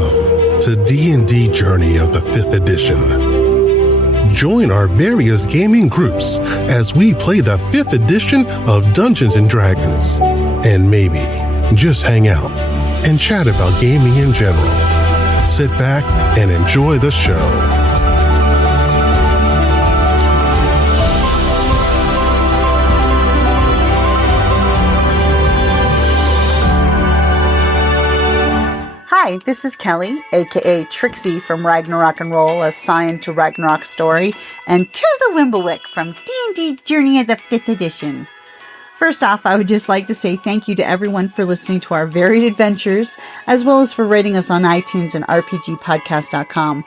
Welcome to D&D Journey of the 5th Edition. Join our various gaming groups as we play the 5th edition of Dungeons & Dragons. And maybe just hang out and chat about gaming in general. Sit back and enjoy the show. Hi, this is Kelly, aka Trixie from Ragnarok and Roll, a Scion to Ragnarok story, and Tilda Wimblewick from D&D Journey of the 5th Edition. First off, I would just like to say thank you to everyone for listening to our varied adventures, as well as for rating us on iTunes and rpgpodcast.com.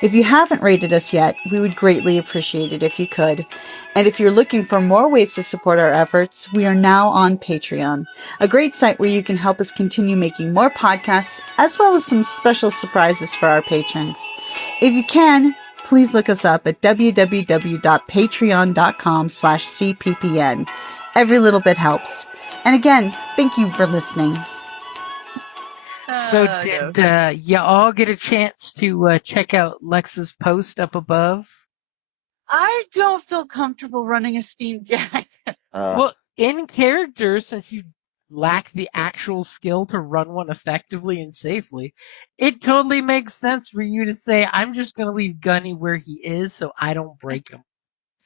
If you haven't rated us yet, we would greatly appreciate it if you could. And if you're looking for more ways to support our efforts, we are now on Patreon, a great site where you can help us continue making more podcasts, as well as some special surprises for our patrons. If you can, please look us up at www.patreon.com/cppn. Every little bit helps. And again, thank you for listening. So did you all get a chance to check out Lex's post up above? I don't feel comfortable running a steamjack. Well, in character, since you lack the actual skill to run one effectively and safely, it totally makes sense for you to say, I'm just going to leave Gunny where he is so I don't break him.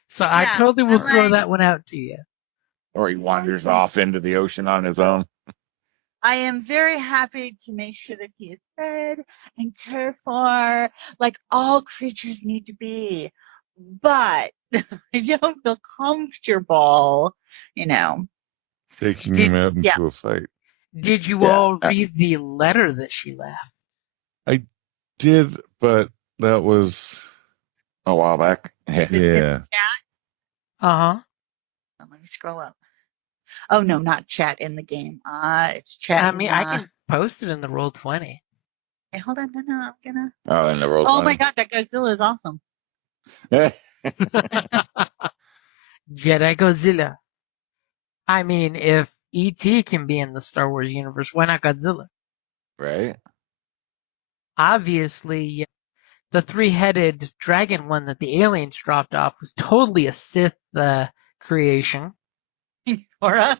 So yeah, I totally will throw that one out to you. Or he wanders off into the ocean on his own. I am very happy to make sure that he is fed and cared for, like all creatures need to be. But I don't feel comfortable, taking him out into a fight. Did you all read the letter that she left? I did, but that was a while back. Yeah. Uh-huh. Let me scroll up. Oh, no, not chat in the game. It's chat. I mean, I can post it in the Roll20. Hey, hold on. No, I'm gonna. Oh, in the Roll20. Oh, my God, that Godzilla is awesome. Jedi Godzilla. I mean, if E.T. can be in the Star Wars universe, why not Godzilla? Right. Obviously, the three-headed dragon one that the aliens dropped off was totally a Sith creation. Aura.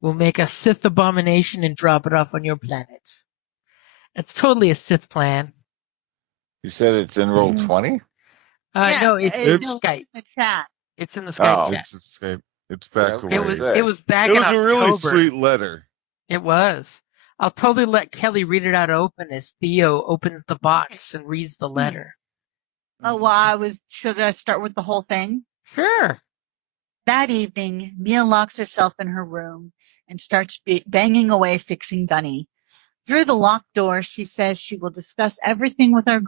We'll make a Sith abomination and drop it off on your planet. It's totally a Sith plan. You said it's in Roll20? No, it's Skype. In the chat. It's in the Skype chat. It's Skype. It's back away. It was back in October. It was a really sweet letter. It was. I'll totally let Kelly read it out open as Theo opens the box and reads the letter. Oh, well, should I start with the whole thing? Sure. That evening, Mia locks herself in her room and starts banging away fixing Gunny. Through the locked door, she says she will discuss everything with the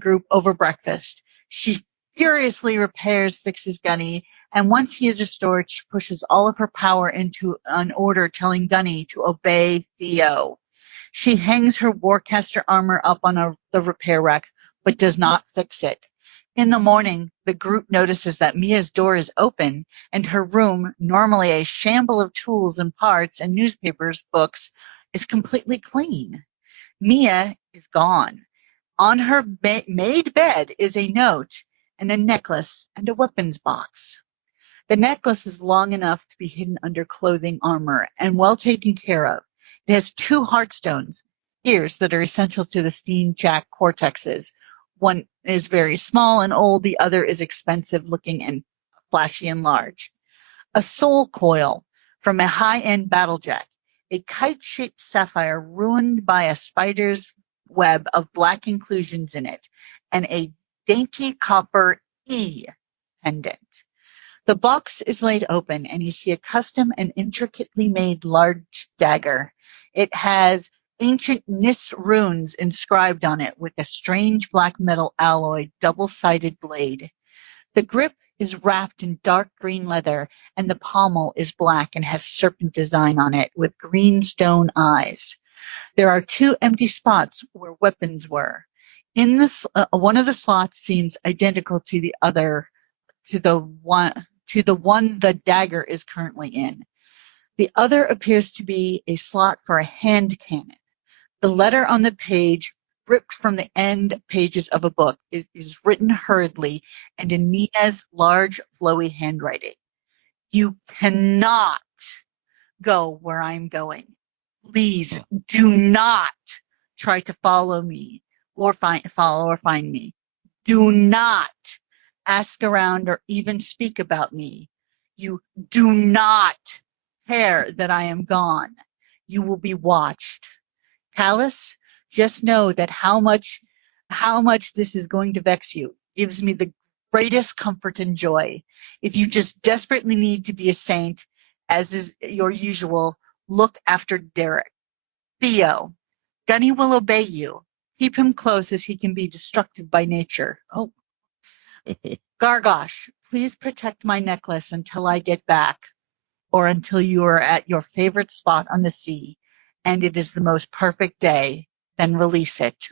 group over breakfast. She furiously fixes Gunny, and once he is restored, she pushes all of her power into an order telling Gunny to obey Theo. She hangs her warcaster armor up on the repair rack, but does not fix it. In the morning, the group notices that Mia's door is open, and her room, normally a shamble of tools and parts and newspapers, books, is completely clean. Mia is gone. On her made bed is a note and a necklace and a weapons box. The necklace is long enough to be hidden under clothing armor and well taken care of. It has 2 heartstones, ears that are essential to the steamjack cortexes. One is very small and old, the other is expensive looking and flashy and large. A soul coil from a high-end battlejack, a kite-shaped sapphire ruined by a spider's web of black inclusions in it, and a dainty copper E pendant. The box is laid open, and you see a custom and intricately made large dagger. It has ancient Nis runes inscribed on it with a strange black metal alloy double-sided blade. The grip is wrapped in dark green leather, and the pommel is black and has serpent design on it with green stone eyes. There are 2 empty spots where weapons were. In this, one of the slots seems identical to the other, to the one the dagger is currently in. The other appears to be a slot for a hand cannon. The letter on the page, ripped from the end pages of a book, is written hurriedly and in Mina's large, flowy handwriting. You cannot go where I'm going. Please do not try to follow me or find me. Do not ask around or even speak about me. You do not care that I am gone. You will be watched. Callus, just know that how much this is going to vex you gives me the greatest comfort and joy. If you just desperately need to be a saint, as is your usual, look after Derek. Theo, Gunny will obey you. Keep him close as he can be destructive by nature. Oh. Gargosh, please protect my necklace until I get back, or until you are at your favorite spot on the sea, and it is the most perfect day. Then release it.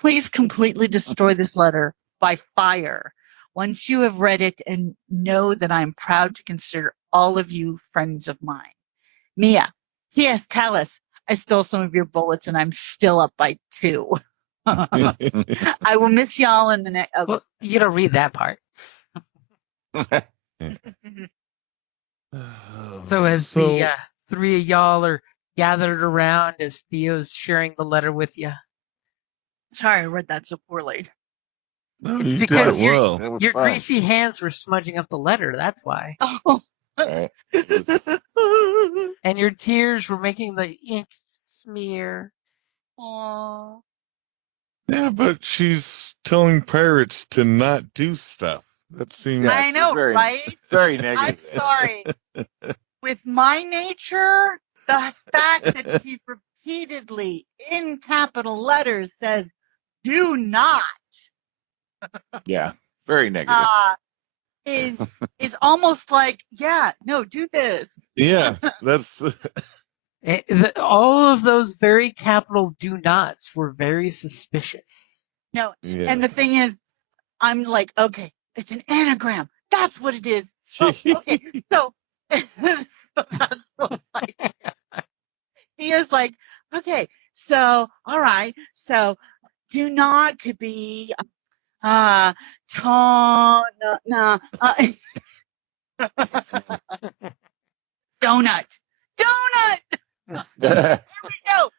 Please completely destroy this letter by fire once you have read it, and know that I am proud to consider all of you friends of mine. Mia, P.S. Callus, I stole some of your bullets and I'm still up by 2. I will miss y'all in the next. Oh. Well, you don't read that part. So as the 3 of y'all are gathered around as Theo's sharing the letter with you. Sorry, I read that so poorly. No, It's you because did it well. your greasy hands were smudging up the letter. That's why. Oh. Right. And your tears were making the ink smear. Aww. Yeah, but she's telling pirates to not do stuff. That seems. Yeah, I know, very, right? Very I'm negative. sorry. With my nature, the fact that she repeatedly, in capital letters, says, do not, Yeah, very negative. is almost like, yeah, no, do this. Yeah, that's. All of those very capital do nots were very suspicious. No, Yeah. and the thing is, I'm like, okay, it's an anagram. That's what it is. Oh, okay, so that's what he is like, okay, so all right, so do not could be donut. There we go.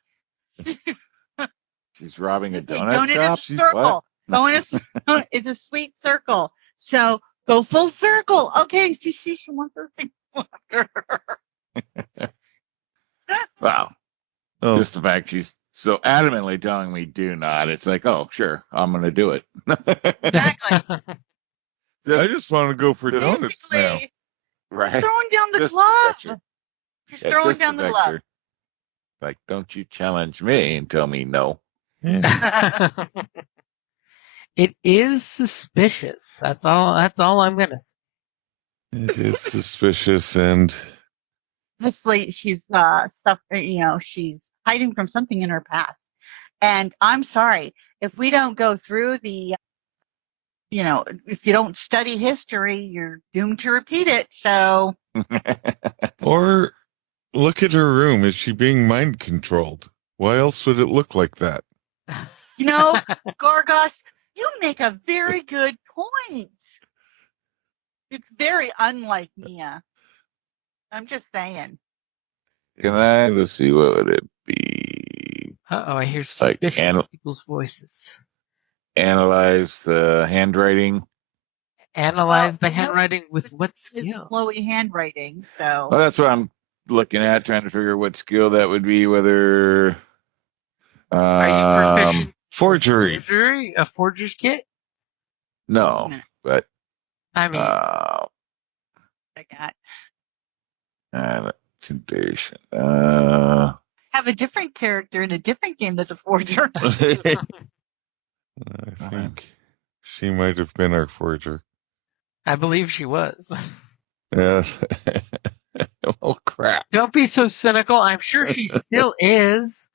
She's robbing a Okay, donut shop? donut circle. It's a sweet circle. So go full circle. Okay, she wants her thing. Wow. Oh, Just the fact she's so adamantly telling me do not. It's like, oh, sure, I'm going to do it. Exactly. I just want to go for donuts now. Basically, Right. throwing down the Just glove. to vex her. She's Yeah, throwing just to down the vex glove. her. Like, don't you challenge me and tell me no. Yeah. It is suspicious. That's all I'm gonna. It is suspicious, and Obviously, she's she's hiding from something in her past. And I'm sorry, if we don't go through the, if you don't study history, you're doomed to repeat it. So, or look at her room. Is she being mind controlled? Why else would it look like that? Gorgos, you make a very good point. It's very unlike Mia. I'm just saying. Let's see, what would it be? Uh-oh, I hear Like, suspicious people's voices. Analyze the handwriting. Analyze the handwriting with what It's skill? flowy handwriting, so. Well, that's what I'm looking at, trying to figure what skill that would be, whether... Are you proficient? Forgery. Forgery? A forger's kit? No, but... I mean, I got. Intimidation. Have a different character in a different game that's a forger. I think she might have been our forger. I believe she was. Yeah. Oh, crap. Don't be so cynical. I'm sure she still is.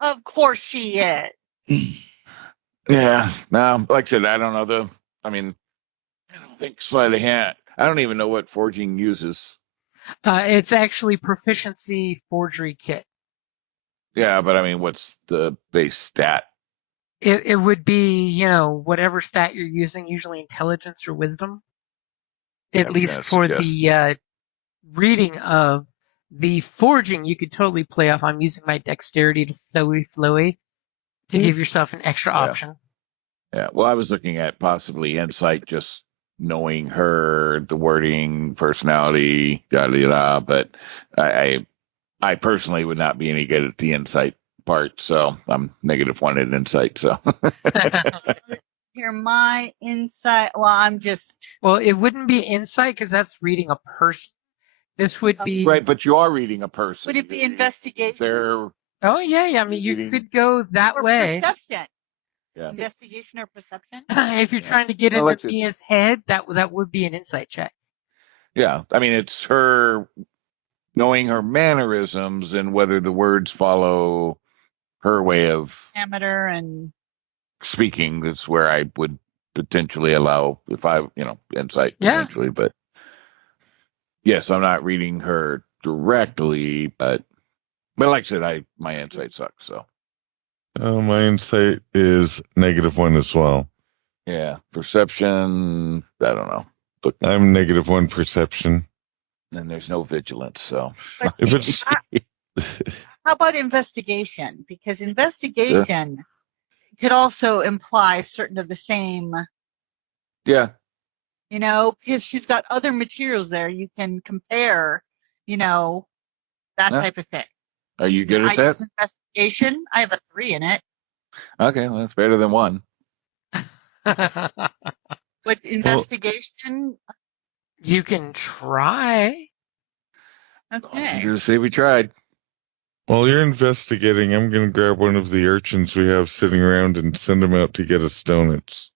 Of course she is. Yeah. No, like I said, I don't know I don't think sleight of hand. I don't even know what forging uses. It's actually proficiency forgery kit. Yeah, but I mean, what's the base stat? It would be, whatever stat you're using, usually intelligence or wisdom. I At was least gonna for suggest. the reading of the forging, you could totally play off. I'm using my dexterity to flowy to give yourself an extra Yeah. option. Yeah. Well, I was looking at possibly insight, just knowing her, the wording, personality, da da da. But I personally would not be any good at the insight part, so I'm -1 at insight. So Hear my insight. Well, I'm just Well, it wouldn't be insight because that's reading a person. This would be right, but you are reading a person. would it be investigation There, Oh yeah. I mean, you reading- could go that or way. perception? yeah. Investigation or perception? If you're Yeah. trying to get Well, into let's just- Mia's head, that would be an insight check. Yeah, I mean, it's her knowing her mannerisms and whether the words follow her way of Amateur and speaking. That's where I would potentially allow if I, insight Yeah. potentially. But yes, I'm not reading her directly, but like I said, my insight sucks. So My insight is -1 as well. yeah, perception. I don't know. But I'm -1 perception. then there's no vigilance. So but If it's how about investigation? Because investigation could also imply certain of the same, yeah, because she's got other materials there. You can compare, that Yeah. type of thing. are you good I at that? use investigation. I have a 3 in it. Okay, well, that's better than 1. But investigation, You can try. okay. Just say we tried. While you're investigating, I'm going to grab one of the urchins we have sitting around and send them out to get us donuts.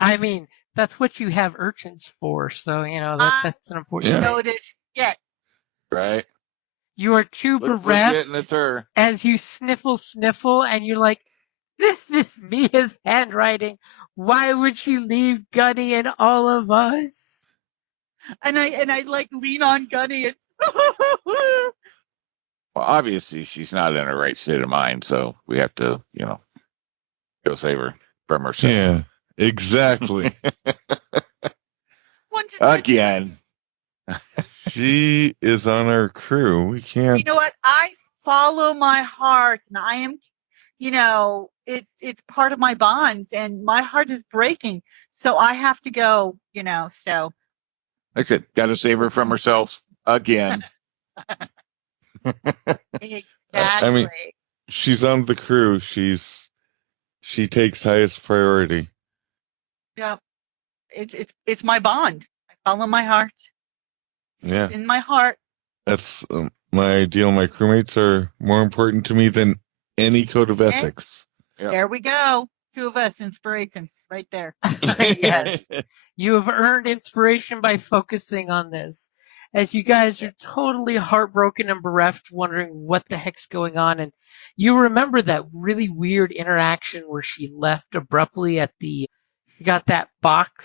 I mean, that's what you have urchins for. So, that's an important Yeah. thing. Notice, yeah. Right? You are too Let's bereft get in the her. as you sniffle, and you're like, this is Mia's handwriting. Why would she leave Gunny and all of us? And I like lean on Gunny and Well, obviously she's not in her right state of mind, so we have to, go save her from herself. Yeah, exactly. one just Again. She is on our crew. We can't. You know what? I follow my heart, and I am, it's part of my bonds, and my heart is breaking, so I have to go. So Like I said, got to save her from herself again. exactly. I mean- She's on the crew. She takes highest priority. Yeah, it's my bond. I follow my heart. Yeah, In my heart. that's my ideal. My crewmates are more important to me than any code of Okay. ethics. Yep. There we go. 2 of us, inspiration, right there. Yes. You have earned inspiration by focusing on this. As you guys are totally heartbroken and bereft, wondering what the heck's going on. And you remember that really weird interaction where she left abruptly got that box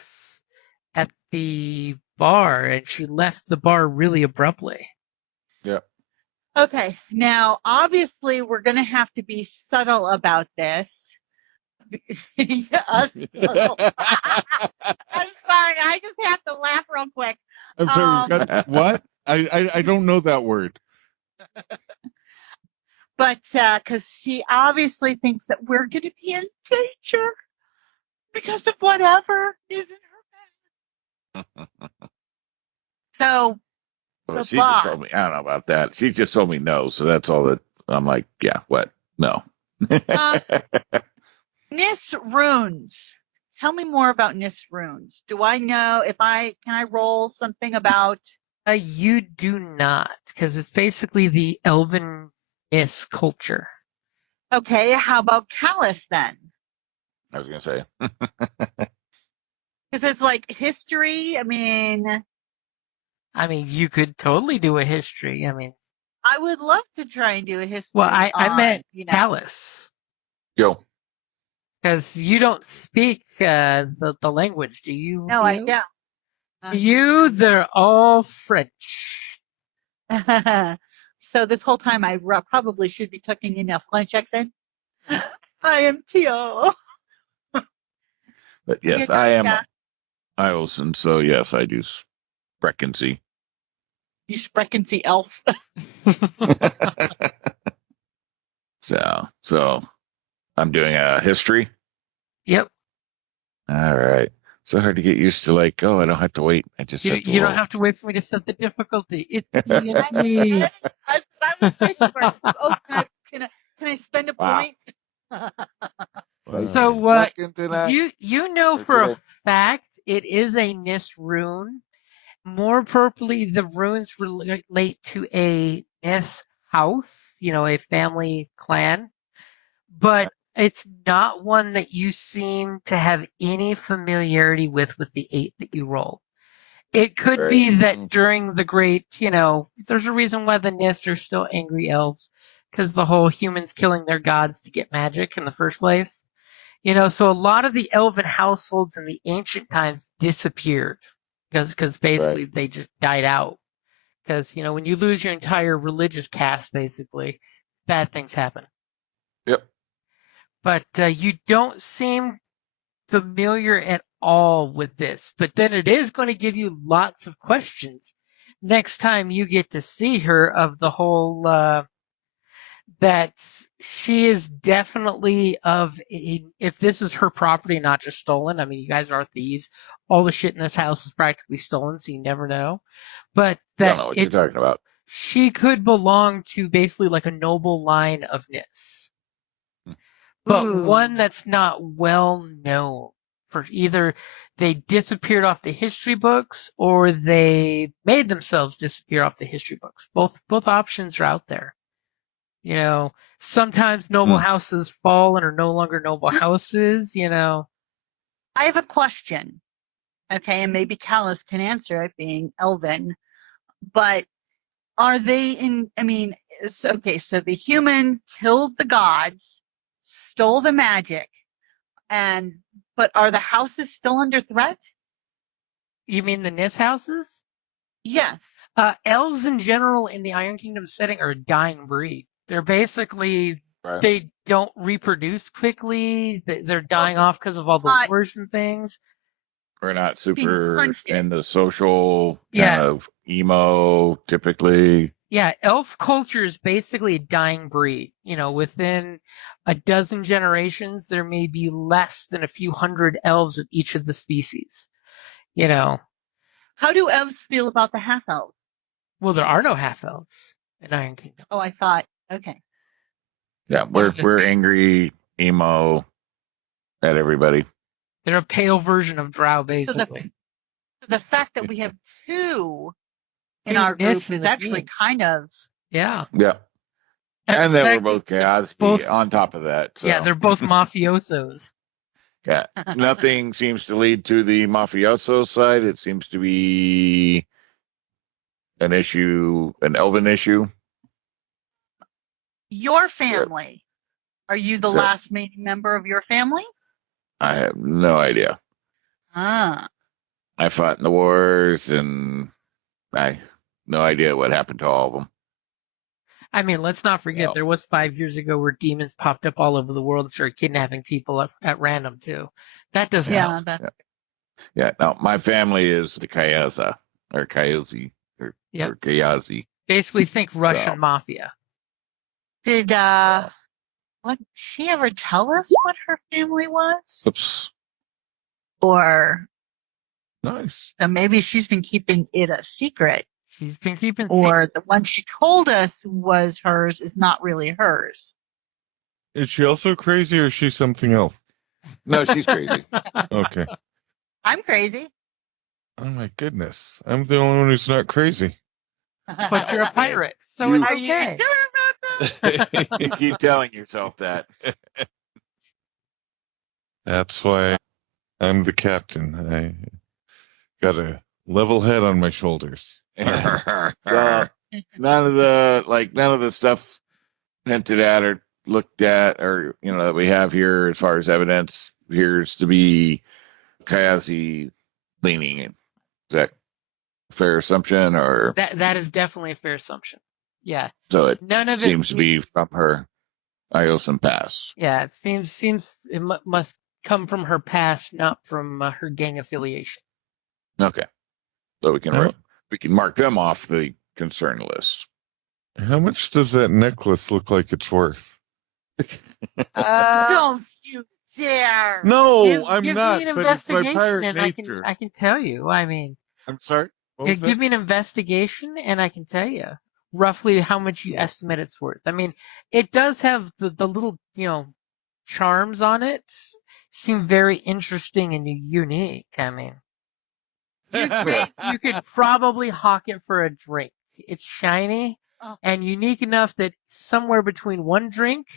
at the bar, and she left the bar really abruptly. Okay, now obviously we're going to have to be subtle about this. I'm sorry, I just have to laugh real quick. I'm sorry. What? I don't know that word. But because she obviously thinks that we're going to be in danger because of whatever is in her bag. So, Well, The she just box. told me, I don't know about that. She just told me no, so that's all that I'm like, yeah, what? No. Nis runes. Tell me more about Nis runes. Do I know can I roll something about? You do not, because it's basically the Elven-is culture. Okay, how about Callus then? I was going to say. Because it's like history. I mean, You could totally do a history. I would love to try and do a history. Well, I meant Callus. Callus, Yo. because you don't speak the language, do you? No, I Theo? don't. They're all French. So this whole time I probably should be talking in a French accent. I am Theo. But yes, I am Ilson, so yes, I do Sprechen. You sprechen the elf. So I'm doing a history. Yep. All right. So hard to get used to. Like, I don't have to wait. I just You don't have to wait for me to set the difficulty. It's D&D. I was waiting for. Oh, can I spend a point? So you know for a fact it is a Nis rune. More appropriately, the runes relate to a Nis house, a family clan, but it's not one that you seem to have any familiarity with the 8 that you roll. It could be that during the great, there's a reason why the Nis are still angry elves, because the whole humans killing their gods to get magic in the first place. So a lot of the elven households in the ancient times disappeared because basically they just died out. Because, when you lose your entire religious caste, basically, bad things happen. Yep. But you don't seem familiar at all with this. But then it is going to give you lots of questions next time you get to see her of the whole that she is definitely if this is her property, not just stolen. I mean, you guys are thieves. All the shit in this house is practically stolen, so you never know. But I don't know what you're talking about. She could belong to basically like a noble line of Nis. But one that's not well known. For either they disappeared off the history books or they made themselves disappear off the history books. Both options are out there. Sometimes noble houses fall and are no longer noble houses, I have a question. Okay, and maybe Callus can answer it being elven. But are they so the human killed the gods, stole the magic, but are the houses still under threat? You mean the Nis houses? Yes. Elves in general in the Iron Kingdom setting are a dying breed. They're basically, they don't reproduce quickly. They're dying off because of all the wars and things. We're not super in the social kind of emo, typically. Yeah, elf culture is basically a dying breed. Within a dozen generations, there may be less than a few hundred elves of each of the species. How do elves feel about the half-elves? Well, there are no half-elves in Iron Kingdom. Oh, I thought. Okay. Yeah, we're angry, emo at everybody. They're a pale version of Drow, basically. So the fact that we have 2 in our group is actually kind of... Yeah. Yeah. And then we're both chaos on top of that. So. Yeah, they're both mafiosos. Yeah. Nothing seems to lead to the mafioso side. It seems to be an elven issue. Your family. Are you the last main member of your family? I have no idea. I fought in the wars, and I have no idea what happened to all of them. I mean, let's not forget, there was 5 years ago where demons popped up all over the world and started kidnapping people at random, too. That doesn't help. Yeah, no, my family is the Kayaza, or Kayazi, or Kayazi. Basically, think Russian mafia. Did she ever tell us what her family was? Oops. Or nice. Maybe she's been keeping it a secret. She's been keeping or the one she told us was hers is not really hers. Is she also crazy or is she something else? No, she's crazy. Okay. I'm crazy. Oh my goodness. I'm the only one who's not crazy. But you're a pirate, so it's okay. You keep telling yourself that. That's why I'm the captain. I got a level head on my shoulders. So, none of the stuff hinted at or looked at or that we have here as far as evidence appears to be Kayazi leaning Is that a fair assumption, or That is definitely a fair assumption. Yeah. so it None of seems to it. be from her Iosan past? Yeah, it seems it must come from her past, not from her gang affiliation. Okay, so How, we can mark them off the concern list. how much does that necklace look like it's worth? Don't you dare! No, I'm give not, me an but it's my investigation pirate and nature. I can tell you. I mean, I'm sorry? What yeah, was give that? me an investigation and I can tell you roughly how much you estimate it's worth. I mean, it does have the little, charms on it. Seem very interesting and unique. I mean, you could probably hawk it for a drink. It's shiny Oh, and unique enough that somewhere between one drink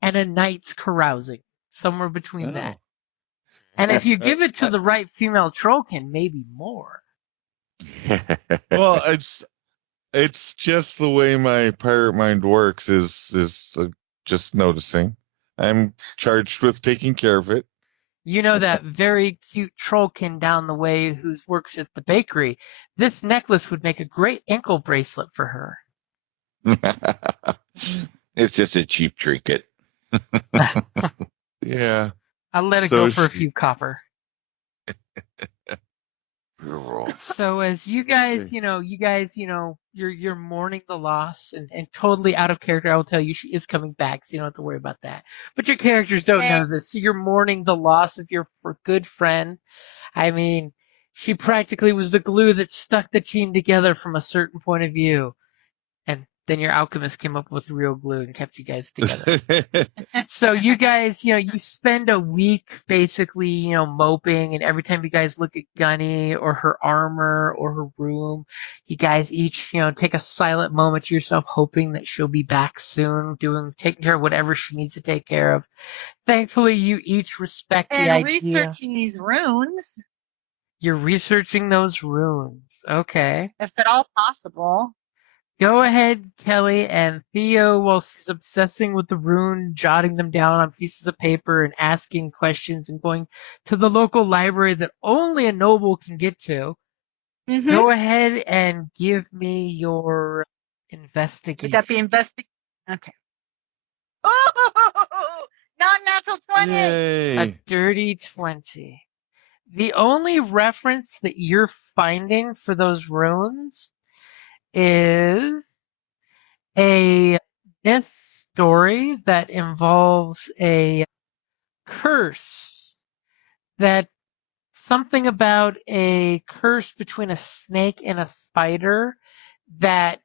and a night's carousing. Somewhere between that. Oh. And if you give it to the right female trollkin, maybe more. Well, it's just the way my pirate mind works is just noticing. I'm charged with taking care of it. You know that very cute trollkin down the way who works at the bakery. This necklace would make a great ankle bracelet for her. It's just a cheap trinket. Yeah. I'll let it So go for a few copper. So as you guys, you're mourning the loss and totally out of character, I will tell you she is coming back, so you don't have to worry about that. But your characters don't know this. So you're mourning the loss of your good friend. I mean, she practically was the glue that stuck the team together from a certain point of view. And then your alchemist came up with real glue and kept you guys together. So you guys, you spend a week basically, moping, and every time you guys look at Gunny or her armor or her room, you guys each, take a silent moment to yourself, hoping that she'll be back soon, taking care of whatever she needs to take care of. Thankfully, you each respect the and idea. researching these runes, You're researching those runes. Okay. if at all possible. Go ahead, Kelly, and Theo, while she's obsessing with the rune, jotting them down on pieces of paper and asking questions and going to the local library that only a noble can get to. Mm-hmm. Go ahead and give me your investigation. Would that be investigation? Okay. Oh, non-natural 20. Yay. A dirty 20. The only reference that you're finding for those runes is a myth story that involves a curse, that something about a curse between a snake and a spider, that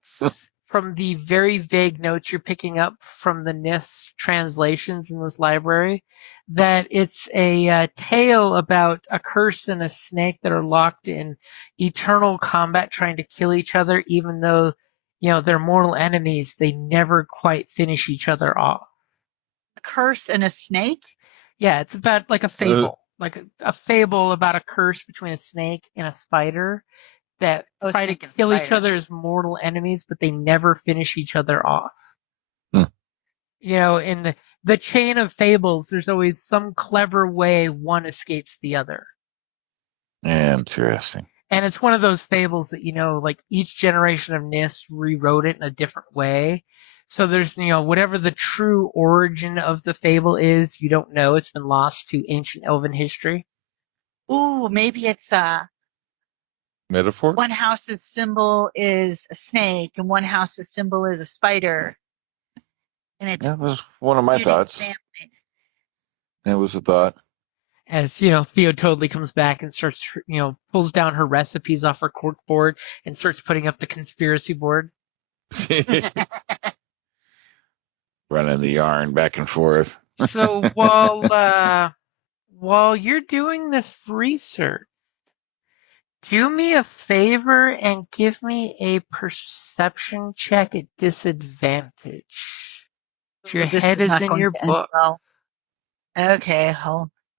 from the very vague notes you're picking up from the NIST translations in this library, that it's a tale about a curse and a snake that are locked in eternal combat trying to kill each other, even though, they're mortal enemies. They never quite finish each other off. A curse and a snake? Yeah, it's about like a fable. Like a fable about a curse between a snake and a spider that try to kill each other as mortal enemies, but they never finish each other off. In the chain of fables, there's always some clever way one escapes the other. Interesting. And it's one of those fables that, like each generation of NIST rewrote it in a different way. So there's, whatever the true origin of the fable is, you don't know. It's been lost to ancient elven history. Ooh, maybe it's Metaphor? one house's symbol is a snake and one house's symbol is a spider. And it's That was one of my thoughts. It was a thought. As, Theo totally comes back and starts, pulls down her recipes off her cork board and starts putting up the conspiracy board. Running the yarn back and forth. So while you're doing this research, do me a favor and give me a perception check at disadvantage. Your head is in your book. Well. Okay,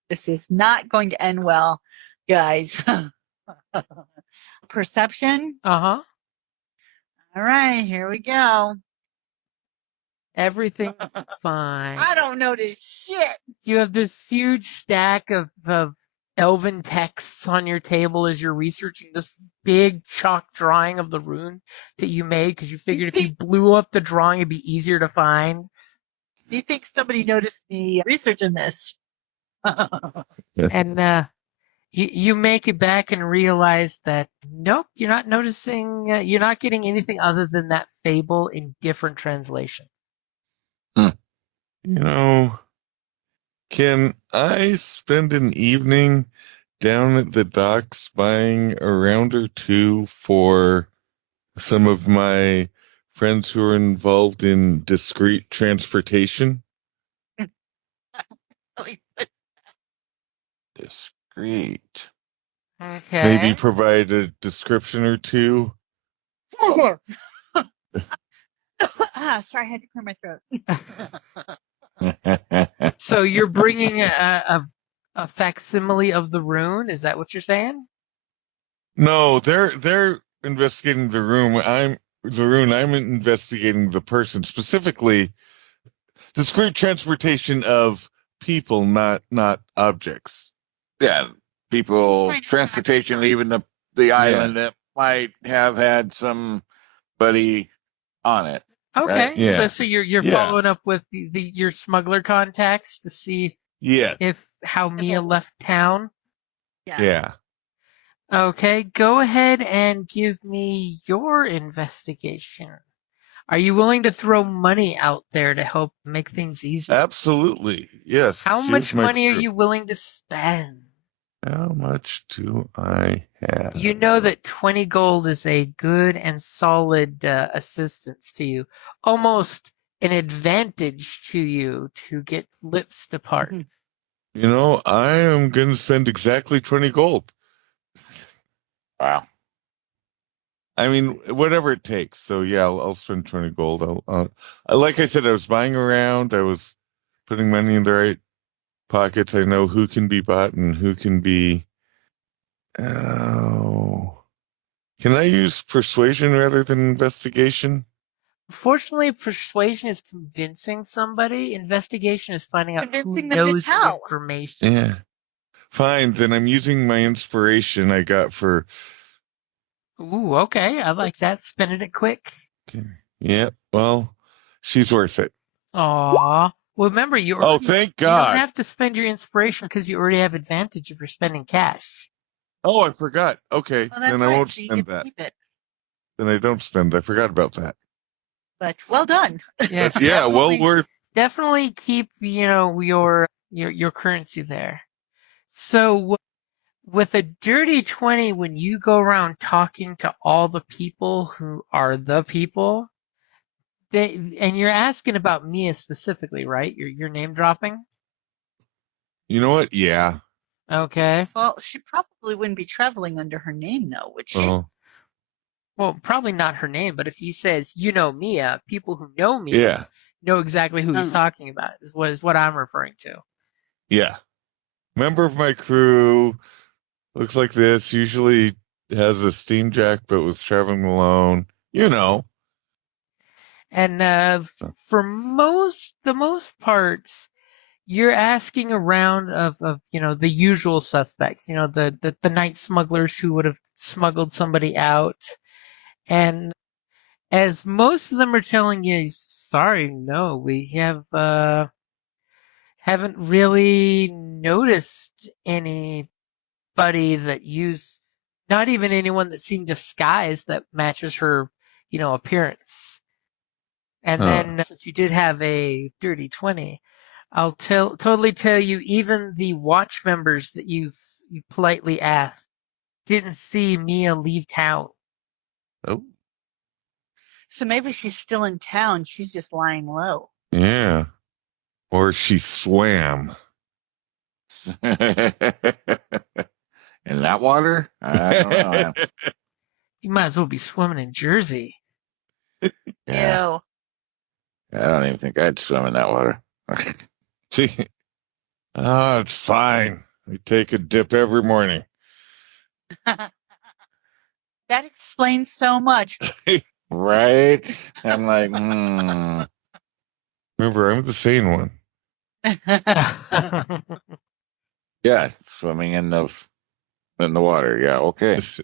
this is not going to end well, guys. Perception? Uh-huh. All right, here we go. Everything's fine. I don't know this shit. You have this huge stack of elven texts on your table as you're researching this big chalk drawing of the rune that you made because you figured if you blew up the drawing, it'd be easier to find. Do you think somebody noticed me researching this? And you make it back and realize that nope, you're not noticing, you're not getting anything other than that fable in different translation. Can I spend an evening down at the docks buying a round or two for some of my friends who are involved in discreet transportation? Discreet. Okay. Maybe provide a description or two. Sorry, I had to clear my throat. So you're bringing a facsimile of the rune? Is that what you're saying? No, they're investigating the room. I'm investigating the person, specifically discrete transportation of people, not objects. Yeah, people, transportation leaving the island that might have had somebody on it. Okay, right? Yeah. so you're following up with your smuggler contacts to see how Mia left town. Yeah. Okay, go ahead and give me your investigation. Are you willing to throw money out there to help make things easier? Absolutely. Yes. How much money are you willing to spend? How much do I have? You know that 20 gold is a good and solid assistance to you. Almost an advantage to you to get lips to part. I am going to spend exactly 20 gold. Wow. I mean, whatever it takes. So, yeah, I'll spend 20 gold. Like I said, I was buying around. I was putting money in the right pockets. I know who can be bought and who can be... Oh. Can I use persuasion rather than investigation? Fortunately, persuasion is convincing somebody. Investigation is finding out who Convincing them to knows the tell. information. Yeah. Fine, then I'm using my inspiration I got for... Ooh, okay. I like that. Spending it quick. Okay. Yeah, well, she's worth it. Aw. Well, remember, you thank don't God. have to spend your inspiration because you already have advantage if you're spending cash. Oh, I forgot. Okay, Well, that's then I right, won't so you spend get to that. keep it. Then I don't spend. I forgot about that. But well done. Yes, Yeah, well worth. Definitely keep, your currency there. So with a dirty 20, when you go around talking to all the people who are the people, and you're asking about Mia specifically, right? You're name dropping? You know what? Yeah. Okay. Well, she probably wouldn't be traveling under her name, though, would she? Well, probably not her name, but if he says, Mia, people who know Mia know exactly who he's talking about, is what I'm referring to. Yeah. Member of my crew, looks like this, usually has a steamjack but was traveling alone. And for the most part, you're asking around of the usual suspect, the night smugglers who would have smuggled somebody out. And as most of them are telling you, sorry, no, we haven't really noticed anybody that used, not even anyone that's seen disguise that matches her, appearance. And then since you did have a dirty 20, I'll totally tell you, even the watch members that you politely asked didn't see Mia leave town. Oh. So maybe she's still in town. She's just lying low. Yeah. Or she swam. In that water? I don't know. You might as well be swimming in Jersey. Yeah. Ew. I don't even think I'd swim in that water. See? It's fine. I take a dip every morning. That explains so much. Right? I'm like, Remember, I'm the sane one. Yeah, swimming in the water. Yeah, okay. It's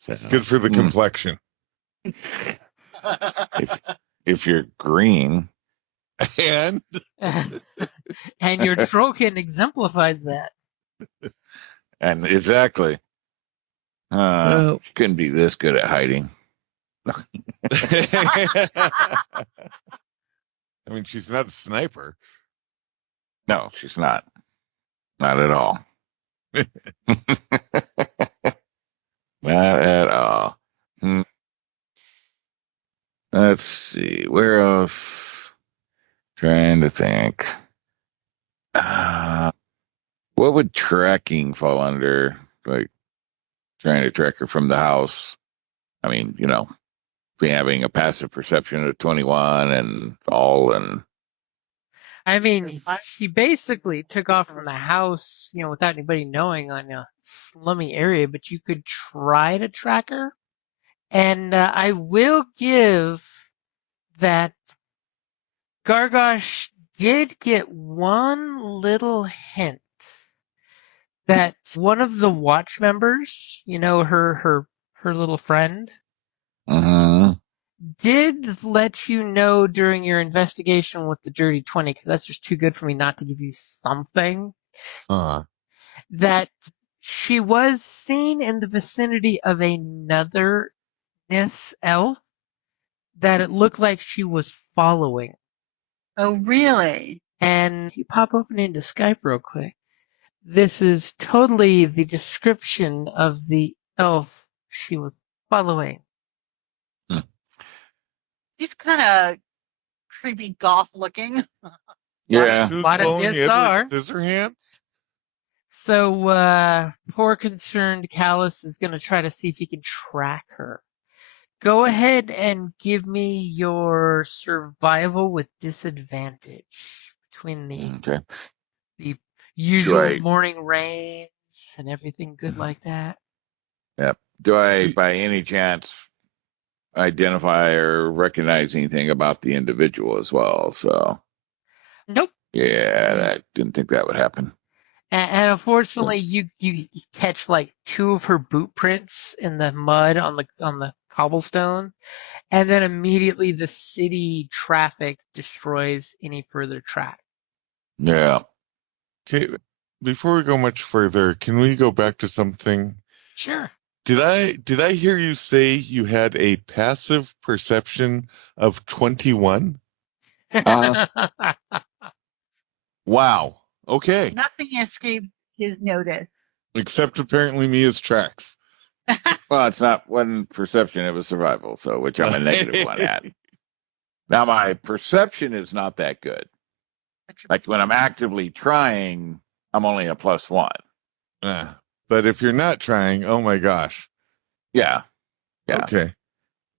So, good for the complexion. if you're green, And And your Trokin exemplifies that. and exactly, well, she couldn't be this good at hiding. I mean, she's not a sniper. No, she's not. Not at all. Not at all. Let's see. Where else? Trying to think. What would tracking fall under? Like trying to track her from the house. I mean, having a passive perception of 21 and all, and I mean, she basically took off from the house, without anybody knowing on a slummy area, but you could try to track her. And I will give that Gargosh did get one little hint that one of the watch members, her little friend, did let you know during your investigation with the dirty 20, because that's just too good for me not to give you something, that she was seen in the vicinity of another Nith elf that it looked like she was following. Oh, really? And you pop open into Skype real quick. This is totally the description of the elf she was following. He's kind of creepy goth looking. yeah. A lot of Niths are. Scissorhands? So, poor concerned Callus is going to try to see if he can track her. Go ahead and give me your survival with disadvantage between the usual morning rains and everything good like that. Yep. Do I, by any chance, identify or recognize anything about the individual as well? So, Nope. yeah, I didn't think that would happen. And unfortunately, you catch like two of her boot prints in the mud on the cobblestone, and then immediately the city traffic destroys any further track. Yeah. Okay, before we go much further, can we go back to something? Sure. Did I hear you say you had a passive perception of 21? Wow. Okay. Nothing escaped his notice. Except apparently me as tracks. Well, it's not one perception, it was survival, so which I'm a negative one at. Now, my perception is not that good. Like when I'm actively trying, I'm only a +1. But if you're not trying, oh my gosh. Yeah. Okay.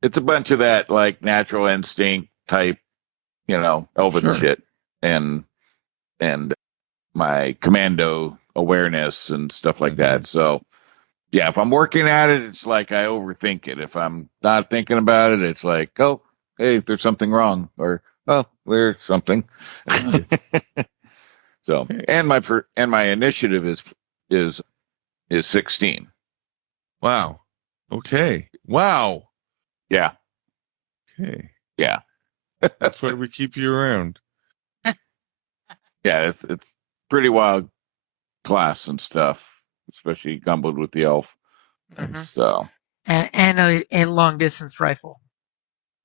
It's a bunch of that like natural instinct type, elven shit, and my commando awareness and stuff like that. So, yeah, if I'm working at it, it's like I overthink it. If I'm not thinking about it, it's like, oh, hey, there's something wrong, or oh, there's something. So, and my initiative is 16. Wow. Okay. Wow. Yeah. Okay. Yeah. That's why we keep you around. Yeah, it's pretty wild class and stuff, especially gumbled with the elf. Mhm. So. And a long distance rifle.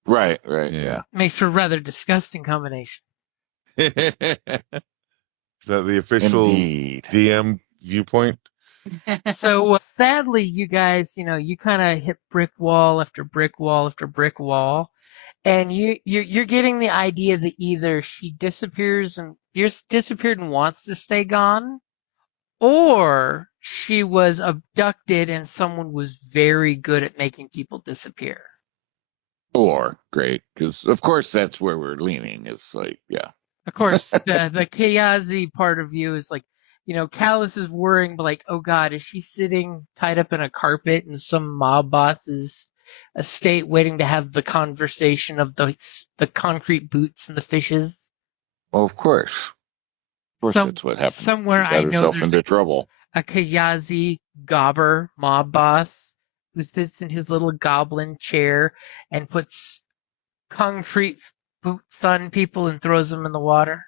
Right. Yeah. Makes for a rather disgusting combination. Is that the official Indeed. DM viewpoint? So sadly, you guys, you kind of hit brick wall after brick wall after brick wall, and you're getting the idea that either she disappeared and wants to stay gone, or she was abducted and someone was very good at making people disappear. Or great, because of course that's where we're leaning. It's like, yeah. Of course, the Kayazi part of you is like, Callus is worrying, but like, oh God, is she sitting tied up in a carpet in some mob boss's estate waiting to have the conversation of the concrete boots and the fishes? Well, of course. course, that's what happened. Somewhere She got I know herself there's into trouble. a Kayazi Gobber mob boss who sits in his little goblin chair and puts concrete boots on people and throws them in the water.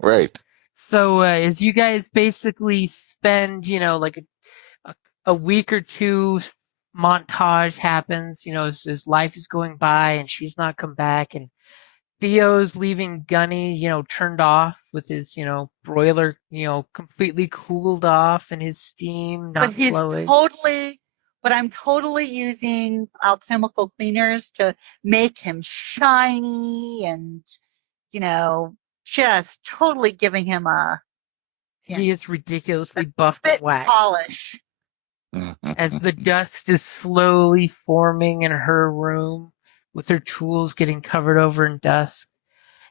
Right. So as you guys basically spend, like a week or two, montage happens, as life is going by and she's not come back, and Theo's leaving Gunny, turned off with his, broiler, completely cooled off and his steam not flowing. But I'm totally using alchemical cleaners to make him shiny and, just totally giving him He is ridiculously buffed and waxed. Polish. As the dust is slowly forming in her room, with her tools getting covered over in dust,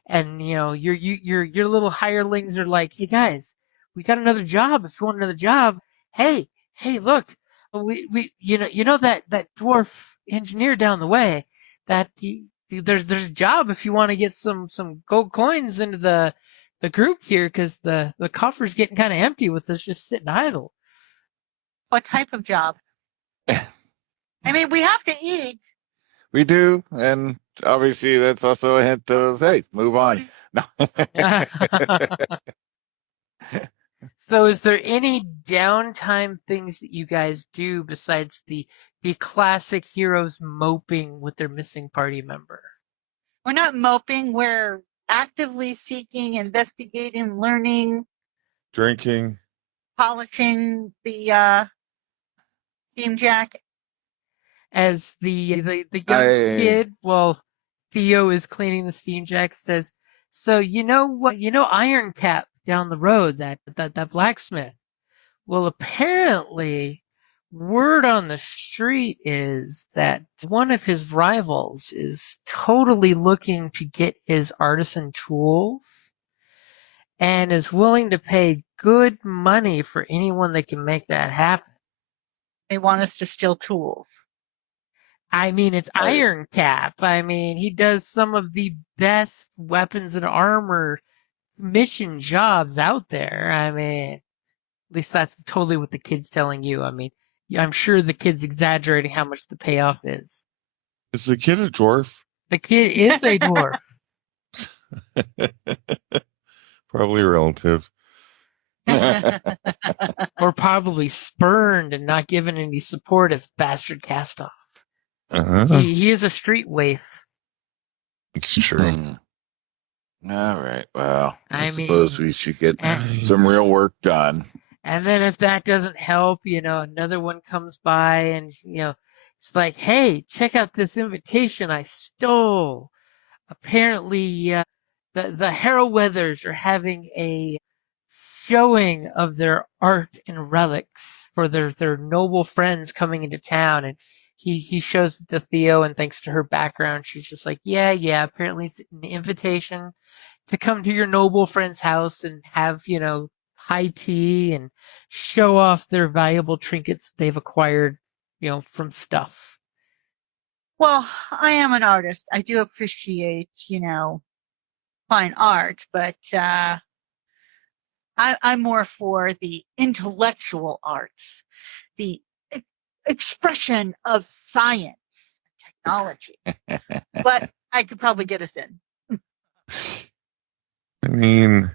and your little hirelings are like, "Hey guys, we got another job. If you want another job, hey, look, we that dwarf engineer down the way. There's a job if you want to get some gold coins into the group here, because the coffer's getting kind of empty with us just sitting idle." What type of job? I mean, we have to eat. We do, and obviously that's also a hint of, hey, move on. No. So is there any downtime things that you guys do besides the classic heroes moping with their missing party member? We're not moping. We're actively seeking, investigating, learning, Drinking, polishing the steamjack. As the young kid, while Theo is cleaning the steamjack, says, "So you know what? Iron Cap down the road, that blacksmith. Well, apparently, word on the street is that one of his rivals is totally looking to get his artisan tools and is willing to pay good money for anyone that can make that happen." They want us to steal tools. I mean, it's Iron Cap. I mean, he does some of the best weapons and armor mission jobs out there. I mean, at least that's totally what the kid's telling you. I mean, I'm sure the kid's exaggerating how much the payoff is. Is the kid a dwarf? The kid is a dwarf. Probably a relative. Or probably spurned and not given any support as bastard castoff. He is a street waif. It's true. All right. Well, I suppose we should get some real work done. And then if that doesn't help, another one comes by and, it's like, "Hey, check out this invitation I stole. Apparently, the Harrowweathers are having a showing of their art and relics for their noble friends coming into town." And he shows it to Theo, and thanks to her background, she's just like, yeah, apparently it's an invitation to come to your noble friend's house and have, high tea and show off their valuable trinkets they've acquired, from stuff. Well, I am an artist. I do appreciate, fine art, but I'm more for the intellectual arts, the expression of science and technology. But I could probably get us in. I mean,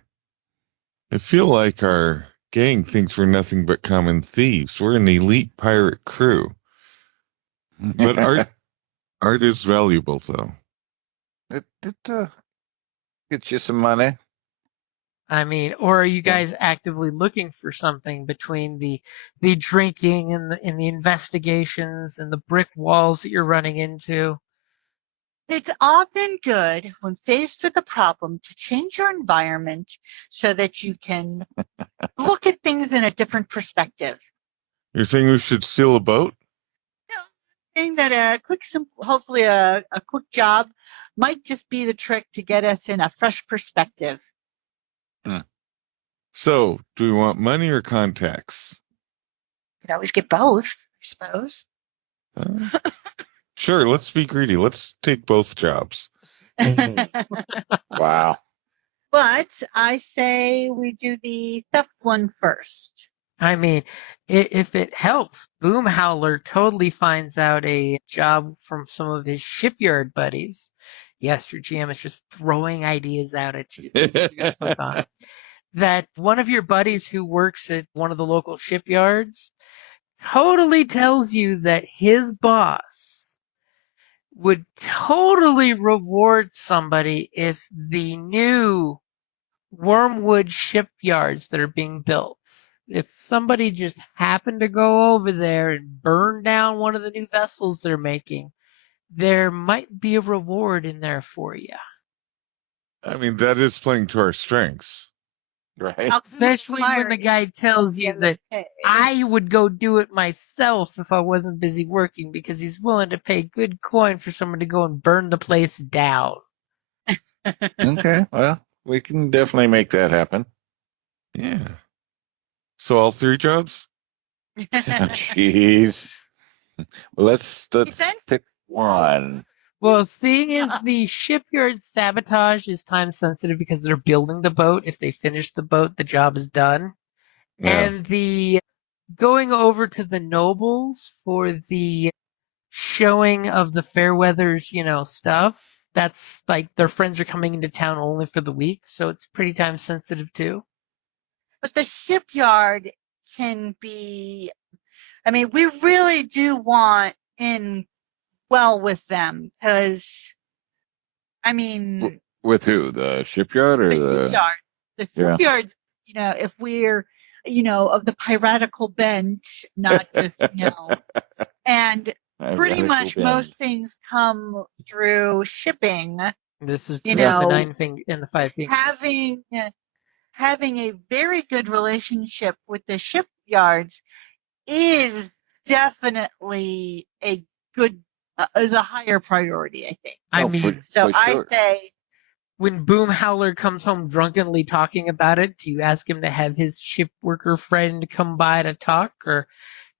I feel like our gang thinks we're nothing but common thieves. We're an elite pirate crew. But art is valuable, though. It gets you some money. I mean, or are you guys actively looking for something between the drinking and the investigations and the brick walls that you're running into? It's often good when faced with a problem to change your environment so that you can look at things in a different perspective. You're saying we should steal a boat? No, I'm saying that hopefully a quick job might just be the trick to get us in a fresh perspective. So, do we want money or contacts? Could always get both, I suppose. Sure, let's be greedy. Let's take both jobs. Wow. But I say we do the theft one first. I mean, if it helps, BoomHowler totally finds out a job from some of his shipyard buddies. Yes, your GM is just throwing ideas out at you. You're gonna click on. That one of your buddies who works at one of the local shipyards totally tells you that his boss would totally reward somebody if the new Wormwood shipyards that are being built, if somebody just happened to go over there and burn down one of the new vessels they're making, there might be a reward in there for you. I mean, that is playing to our strengths. Right. Especially when the guy tells you that I would go do it myself if I wasn't busy working, because he's willing to pay good coin for someone to go and burn the place down. Okay, well, we can definitely make that happen. Yeah. So all 3 jobs? Jeez. Well, let's pick one. Well, seeing as the shipyard sabotage is time sensitive because they're building the boat, if they finish the boat, the job is done. Yeah. And the going over to the nobles for the showing of the Fairweathers, stuff, that's like their friends are coming into town only for the week, so it's pretty time sensitive too. But the shipyard can be, I mean, we really do want in well with them, because, I mean... With who? The shipyard or the... shipyard. The shipyard, if we're, of the piratical bench, not just, and pretty much most things come through shipping. This is the 5 fingers. Having a very good relationship with the shipyards is definitely is a higher priority, I think. I say, when BoomHowler comes home drunkenly talking about it, do you ask him to have his ship worker friend come by to talk, or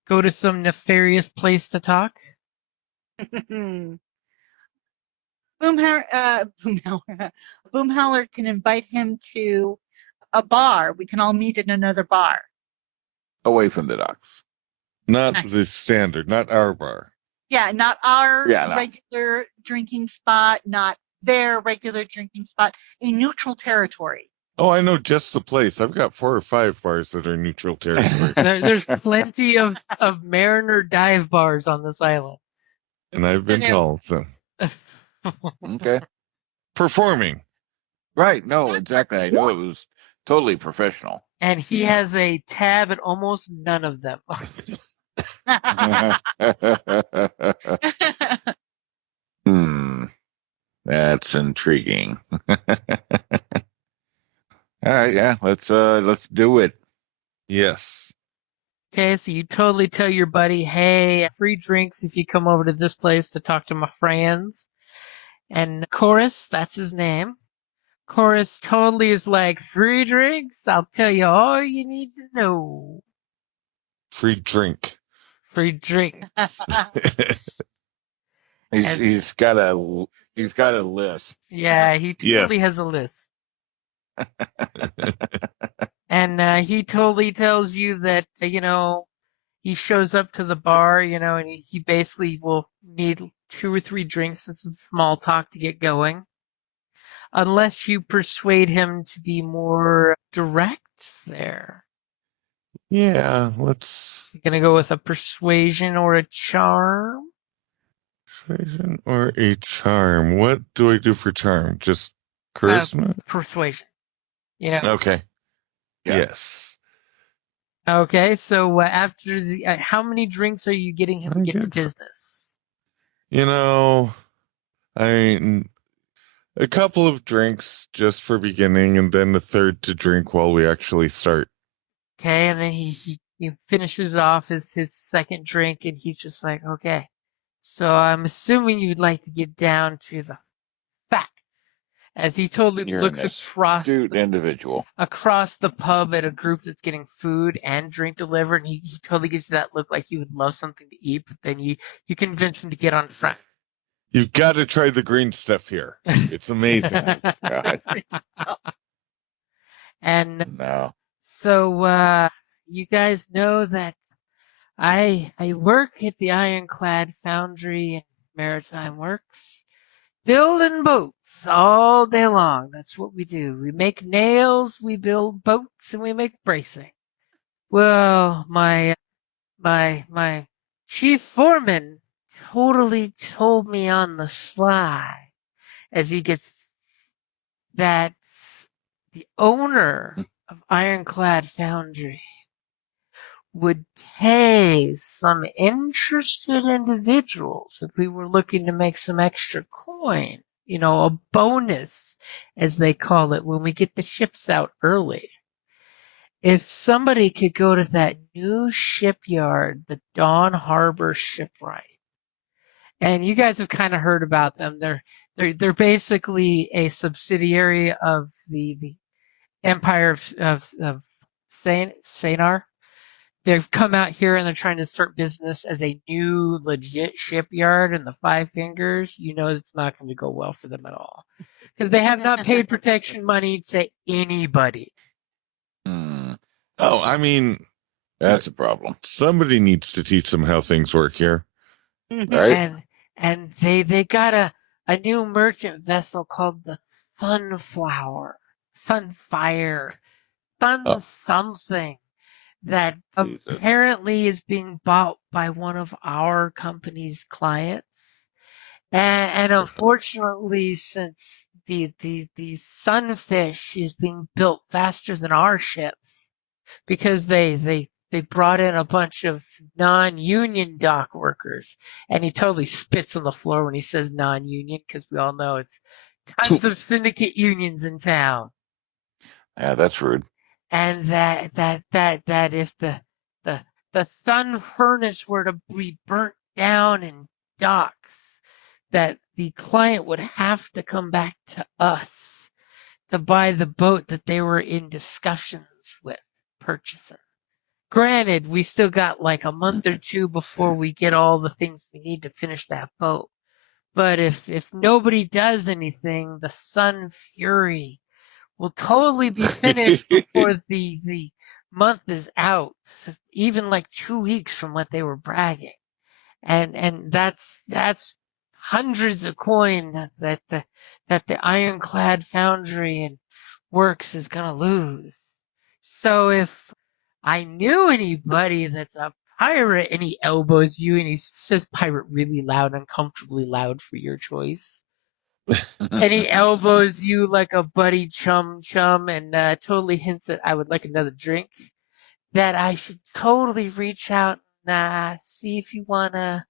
go to some nefarious place to talk? BoomHowler can invite him to a bar. We can all meet in another bar. Away from the docks. Not the standard, not our bar. Yeah, not our regular drinking spot, not their regular drinking spot, a neutral territory. Oh, I know just the place. I've got 4 or 5 bars that are neutral territory. There's plenty of Mariner dive bars on this island. And I've been to all of them. Okay. Performing. Right, no, exactly. I know it was totally professional. And he has a tab at almost none of them. That's intriguing. All right, yeah, let's do it. Yes. Okay, so you totally tell your buddy, hey, free drinks if you come over to this place to talk to my friends. And Chorus, that's his name. Chorus totally is like, free drinks? I'll tell you all you need to know. Free drink. Free drink. He's got a list. Yeah, he totally has a list. And he totally tells you that, he shows up to the bar, and he basically will need 2 or 3 drinks and some small talk to get going. Unless you persuade him to be more direct there. Yeah, You're going to go with a persuasion or a charm? Persuasion or a charm? What do I do for charm? Just charisma? Persuasion. Okay. Yeah. Yes. Okay, so after how many drinks are you getting him to get to business? A couple of drinks just for beginning, and then a third to drink while we actually start. Okay, and then he finishes off his second drink, and he's just like, okay, so I'm assuming you'd like to get down to the fact. As he totally looks across the pub at a group that's getting food and drink delivered, and he totally gives you that look like he would love something to eat, but then you convince him to get on front. You've got to try the green stuff here. It's amazing. And No. so you guys know that I work at the Ironclad Foundry and Maritime Works, building boats all day long. That's what we do. We make nails, we build boats, and we make bracing. Well, my chief foreman totally told me on the sly as he gets that the owner of Ironclad Foundry would pay some interested individuals if we were looking to make some extra coin, a bonus, as they call it, when we get the ships out early. If somebody could go to that new shipyard, the Dawn Harbor Shipwright, and you guys have kind of heard about them. They're basically a subsidiary of the Empire of Sanar. They've come out here and they're trying to start business as a new legit shipyard in the Five Fingers. It's not going to go well for them at all because they have not paid protection money to anybody. Hmm. Oh, I mean, That's a problem. somebody needs to teach them how things work here. Right? And they got a new merchant vessel called the Sunfire, Oh. something that Jesus. apparently is being bought by one of our company's clients. And unfortunately, since the sunfish is being built faster than our ship, because they brought in a bunch of non-union dock workers, and he totally spits on the floor when he says non-union, because we all know it's tons of syndicate unions in town. Yeah, that's rude. And that if the sun furnace were to be burnt down in docks, that the client would have to come back to us to buy the boat that they were in discussions with purchasing. Granted, we still got like a month or two before we get all the things we need to finish that boat. But if nobody does anything, the Sun Fury will totally be finished before the month is out, even like 2 weeks from what they were bragging. And that's hundreds of coin that the Ironclad Foundry and Works is gonna lose. So if I knew anybody that's a pirate and he elbows you and he says pirate really loud, uncomfortably loud for your choice, and he elbows you like a buddy chum and totally hints that I would like another drink, that I should totally reach out and see if you want to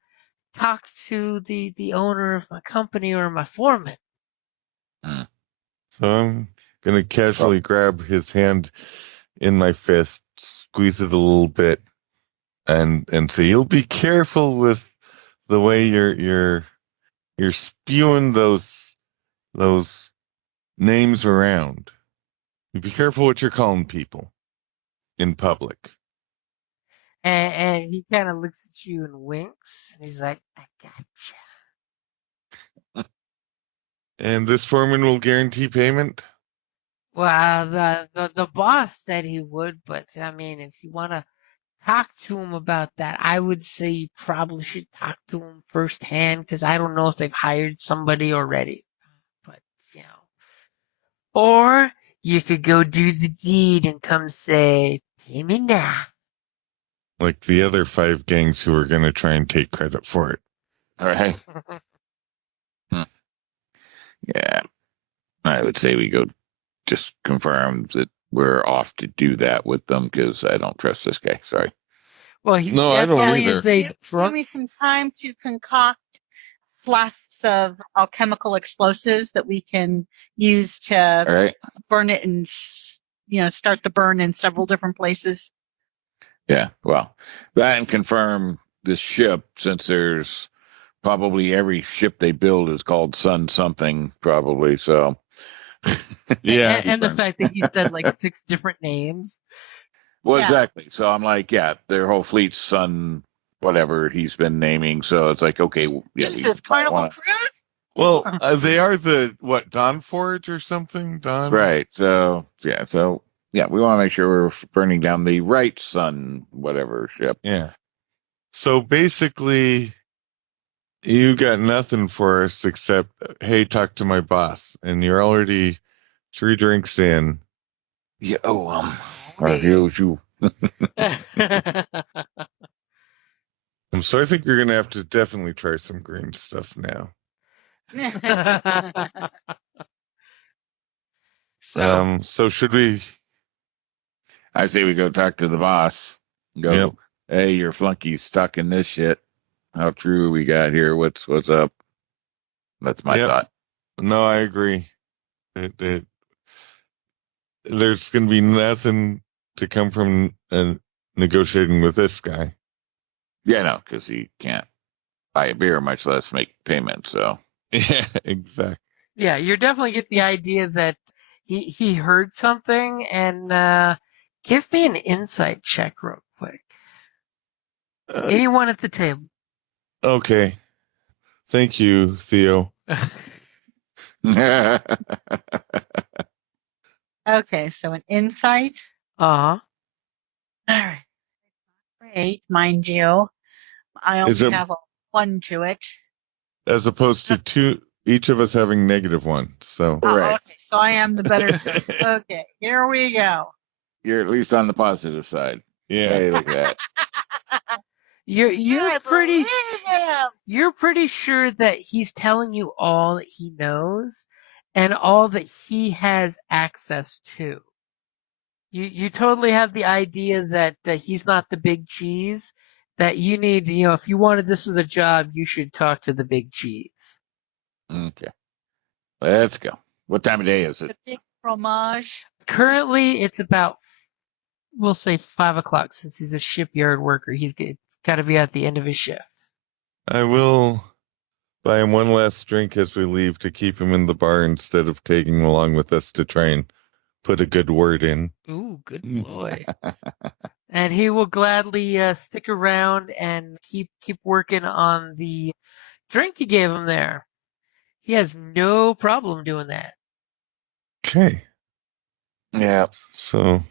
talk to the owner of my company or my foreman. So I'm going to casually grab his hand in my fist, squeeze it a little bit, and say, "You'll be careful with the way you're spewing those names around. You be careful what you're calling people in public." And he kind of looks at you and winks, and he's like, "I gotcha." And this foreman will guarantee payment? Well, the boss said he would, but I mean, if you want to talk to him about that, I would say you probably should talk to him firsthand, because I don't know if they've hired somebody already. But, or you could go do the deed and come say, "Pay me now." Like the other 5 gangs who are going to try and take credit for it. All right. Yeah. I would say we go just confirm that we're off to do that with them, because I don't trust this guy. Sorry. Well, he's No, I don't definitely either. is a Give drunk. me some time to concoct flasks of alchemical explosives that we can use to All right. burn it and start the burn in several different places. Yeah. Well, that and confirm this ship, since there's probably every ship they build is called Sun something, probably. So. Yeah. And the fact that he said like 6 different names. Well, Yeah. exactly. So I'm like, yeah, their whole fleet's Sun, whatever he's been naming. So it's like, okay, yeah, This we is Carnival wanna- Cruise. Well, they are the, Dawn Forge or something? Dawn? Right. So, yeah. So Yeah, we want to make sure we're burning down the right sun, whatever ship. Yeah. So basically, you got nothing for us except, hey, talk to my boss. And you're already 3 drinks in. Yeah. Or you. So I think you're going to have to definitely try some green stuff now. So should we? I say we go talk to the boss. Go, Yep. Hey, your flunky's stuck in this shit. How true we got here? What's up? That's my thought. No, I agree. There's going to be nothing to come from negotiating with this guy. Yeah, no, because he can't buy a beer, much less make payment. So yeah, exactly. Yeah, you definitely get the idea that he heard something, and give me an insight check real quick. Anyone at the table? Okay. Thank you, Theo. Okay, so an insight. Uh-huh. All right. Great, mind you. I only have a 1 to it. As opposed to each of us having -1. So right. Okay, so I am the better two. Okay, here we go. You're at least on the positive side. Yeah. Hey, look at that. You're pretty sure that he's telling you all that he knows and all that he has access to. You totally have the idea that he's not the big cheese, that you need, if you wanted this as a job, you should talk to the big cheese. Okay. Let's go. What time of day is it? The big fromage. Currently, it's about, we'll say 5 o'clock, since he's a shipyard worker. He's got to be at the end of his shift. I will buy him one last drink as we leave to keep him in the bar instead of taking him along with us to try and put a good word in. Ooh, good boy. And he will gladly stick around and keep working on the drink you gave him there. He has no problem doing that. Okay. Yeah. So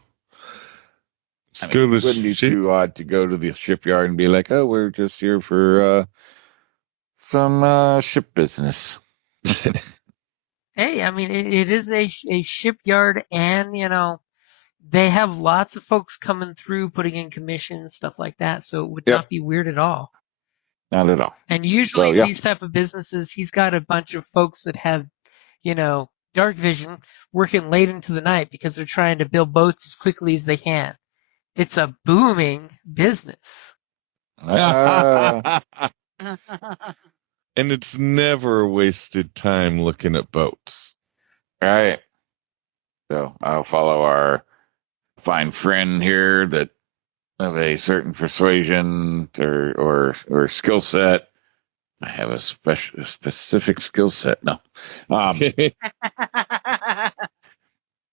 It wouldn't be too odd to go to the shipyard and be like, oh, we're just here for some ship business. Hey, I mean, it is a shipyard, and, they have lots of folks coming through, putting in commissions, stuff like that, so it would not be weird at all. Not at all. And usually these type of businesses, he's got a bunch of folks that have, dark vision working late into the night because they're trying to build boats as quickly as they can. It's a booming business. And it's never wasted time looking at boats. Right. So I'll follow our fine friend here that of a certain persuasion or skill set. I have a specific skill set. No.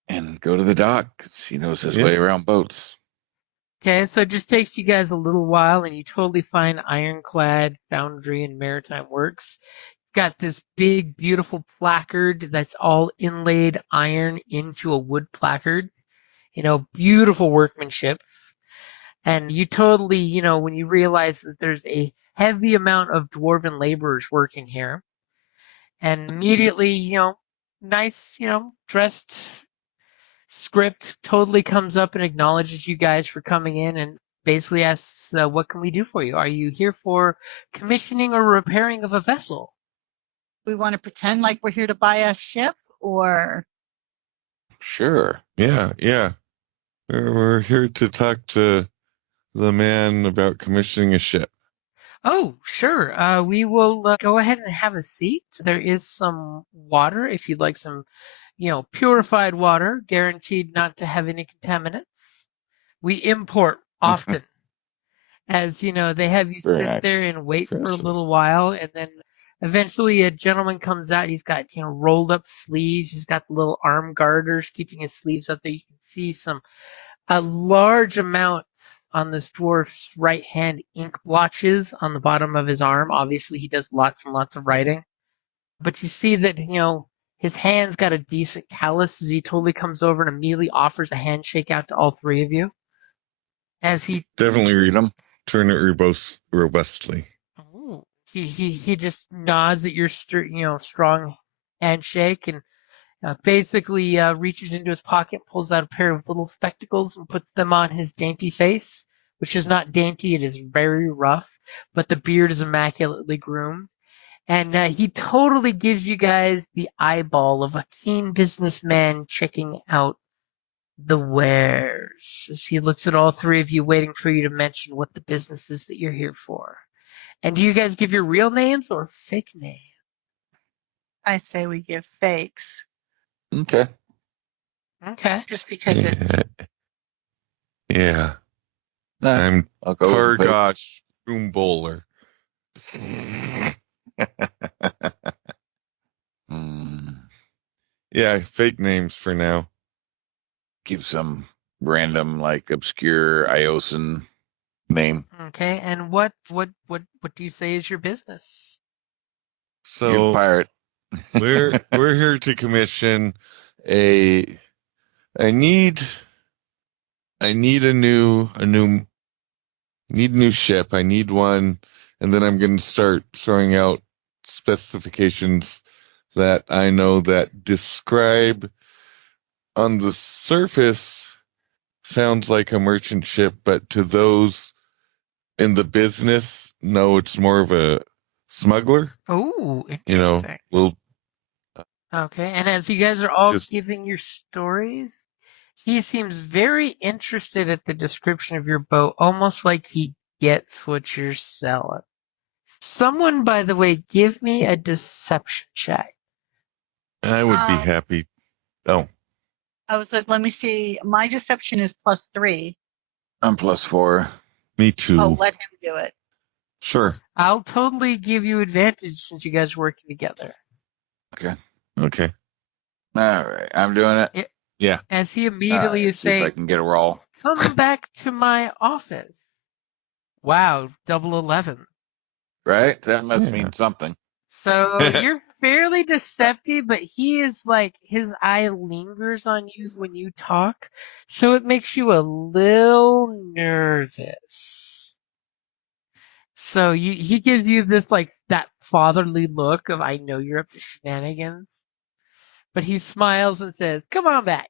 And go to the dock because he knows his way around boats. Okay, so it just takes you guys a little while, and you totally find Ironclad Foundry and Maritime Works. Got this big, beautiful placard that's all inlaid iron into a wood placard. Beautiful workmanship. And you totally, when you realize that there's a heavy amount of dwarven laborers working here, and immediately, nice, dressed script totally comes up and acknowledges you guys for coming in and basically asks, what can we do for you? Are you here for commissioning or repairing of a vessel? We want to pretend like we're here to buy a ship, or? Sure. Yeah. We're here to talk to the man about commissioning a ship. Oh, sure. We will go ahead and have a seat. There is some water if you'd like some, purified water, guaranteed not to have any contaminants. We import often. As they have you sit there and wait for a little while, and then eventually a gentleman comes out. He's got rolled up sleeves. He's got the little arm garters keeping his sleeves up there. You can see a large amount on this dwarf's right hand ink blotches on the bottom of his arm. Obviously he does lots and lots of writing, but you see that His hand's got a decent callus as he totally comes over and immediately offers a handshake out to all three of you. As he Definitely Read them. return it robustly. he just nods at your strong handshake and basically reaches into his pocket, pulls out a pair of little spectacles and puts them on his dainty face, which is not dainty, it is very rough, but the beard is immaculately groomed. And he totally gives you guys the eyeball of a keen businessman checking out the wares as he looks at all three of you, waiting for you to mention what the business is that you're here for. And do you guys give your real names or fake names? I say we give fakes. Okay. Okay. Just because it's... Yeah. Nah, I'm I'll go with the fake. Targosh BoomHowler. Yeah, fake names for now. Give some random, like, obscure Iosan name. Okay, and what do you say is your business? You're the So pirate. we're here to commission I need a new ship. I need one, and then I'm going to start throwing out specifications that I know that describe on the surface sounds like a merchant ship, but to those in the business, no, it's more of a smuggler. Oh, You know, interesting. Okay, and as you guys are all Just- giving your stories, he seems very interested at the description of your boat, almost like he gets what you're selling. Someone, by the way, give me a deception check. I would be happy. Oh, I was like, let me see. My deception is +3. I'm +4. me too. I'll let him do it. Sure. I'll totally give you advantage since you guys are working together. Okay. Okay. All right. I'm doing it. Yeah. As he immediately is See if I saying, can get a roll. come back to my office. Wow, double 11. Right? That must Yeah. mean something. So you're fairly deceptive, but he is like, his eye lingers on you when you talk, so it makes you a little nervous. So he gives you this, like, that fatherly look of, I know you're up to shenanigans. But he smiles and says, come on back.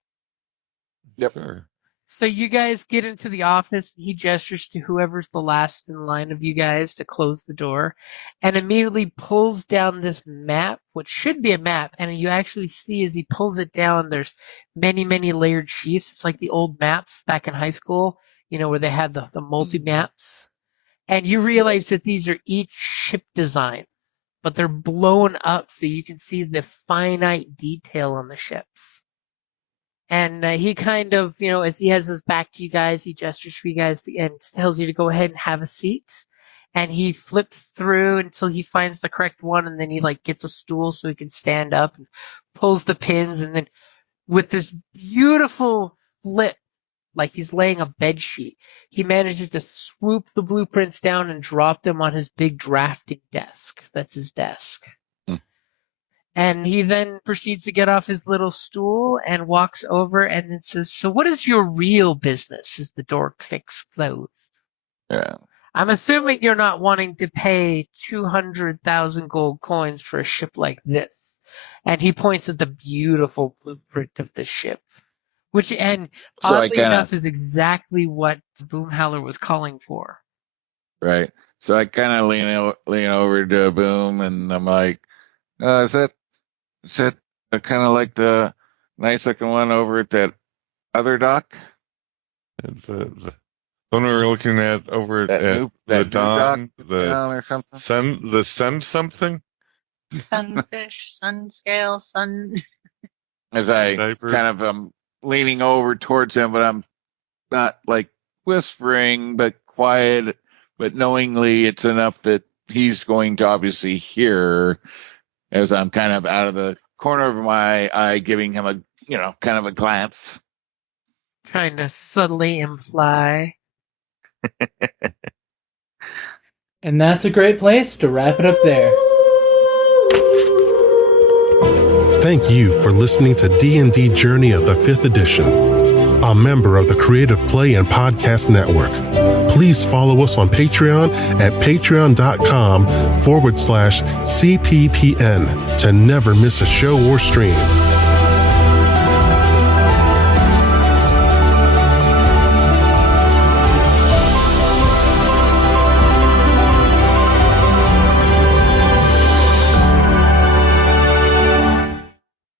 Yep. Sure. So you guys get into the office, and he gestures to whoever's the last in line of you guys to close the door, and immediately pulls down this map, which should be a map, and you actually see as he pulls it down, there's many, many layered sheets. It's like the old maps back in high school, where they had the multi-maps. And you realize that these are each ship design, but they're blown up so you can see the finite detail on the ships. And he kind of, as he has his back to you guys, he gestures for you guys and tells you to go ahead and have a seat. And he flips through until he finds the correct one, and then he gets a stool so he can stand up and pulls the pins, and then with this beautiful flip, like he's laying a bed sheet, he manages to swoop the blueprints down and drop them on his big drafting desk. That's his desk. And he then proceeds to get off his little stool and walks over and then says, so what is your real business as the door clicks closed? Yeah. I'm assuming you're not wanting to pay 200,000 gold coins for a ship like this. And he points at the beautiful blueprint of the ship, which, and So oddly enough, is exactly what BoomHowler was calling for. Right. So I kind of lean over to Boom, and I'm like, is that kind of like the nice looking one over at that other dock? The one we're looking at over That at new the dock dawn, down or something? the sun something. Sunfish, sun scale, sun. As I Diaper. kind of am leaning over towards him, but I'm not like whispering, but quiet, but knowingly it's enough that he's going to obviously hear, as I'm kind of out of the corner of my eye, giving him a, kind of a glance. Trying to subtly imply. And that's a great place to wrap it up there. thank you for listening to D&D Journey of the 5th Edition, a member of the Creative Play and Podcast Network. Please follow us on Patreon at patreon.com/CPPN to never miss a show or stream.